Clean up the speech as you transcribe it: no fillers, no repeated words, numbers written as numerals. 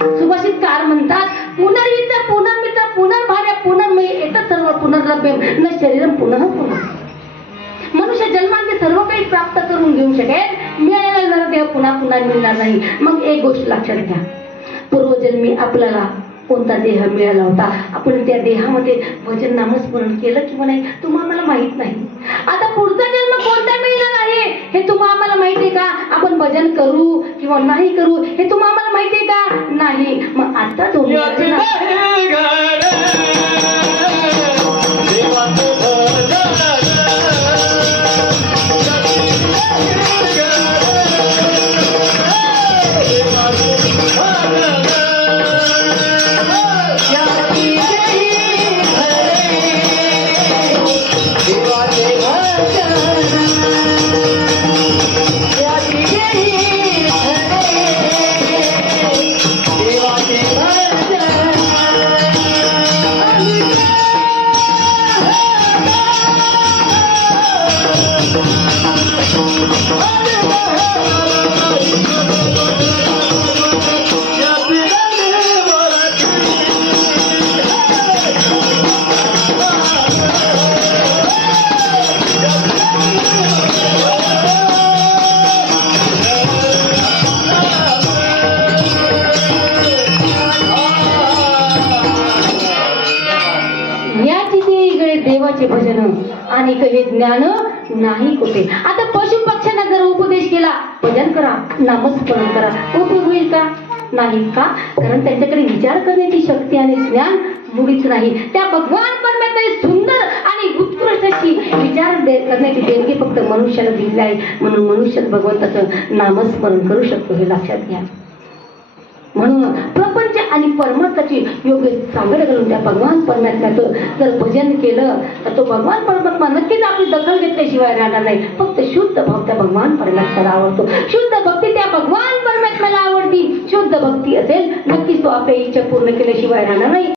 सुभाषितकार म्हणतात, पुनर्वित पुनर्मित पुनर्भार्य पुनर्मयी एतत् सर्व पुनर्लभ्यम न शरीरम पुनः पुनः. मनुष्य जन्मांती सर्व काही प्राप्त करून घेऊ शकेल, मिळालेला नरदेह पुन्हा पुन्हा मिळणार नाही. मग एक गोष्ट लक्षात घ्या, पूर्वजन्मी आपल्याला कोणता देह मिळाला होता, आपण त्या देहामध्ये भजन नामस्मरण केलं किंवा नाही तुम्हाला माहित नाही. आता पुढचा जन्म कोणता मिळणार आहे हे तुम्हाला माहिती आहे का? आपण भजन करू किंवा नाही करू हे तुम्हाला माहिती आहे का? नाही. मग आता तुम्ही देवाचे भजन आणि हे ज्ञान नाही कुठे. आता पशु पक्ष्यांना जर उपदेश केला, भजन करा नामस्मरण करा, उपयोग होईल का? नाही. का? कारण त्यांच्याकडे विचार करण्याची शक्ती आणि ज्ञान मुळीच नाही. त्या भगवान परमेश्वराने सुंदर आणि उत्कृष्ट अशी विचार करण्याची देणगी फक्त मनुष्याला दिली आहे. म्हणून मनुष्य भगवंताचं नामस्मरण करू शकतो, हे लक्षात घ्या. म्हणून प्रपंच आणि परमात्म्याची योग्य सांगड घालून त्या भगवान परमात्म्याचं जर भजन केलं तर तो भगवान परमात्मा नक्कीच आपली दखल घेतल्याशिवाय राहणार नाही. फक्त शुद्ध भाव त्या भगवान परमात्म्याला आवडतो, शुद्ध भक्ती त्या भगवान परमात्म्याला आवडती. शुद्ध भक्ती असेल नक्कीच तो आपल्या इच्छा पूर्ण केल्याशिवाय राहणार नाही.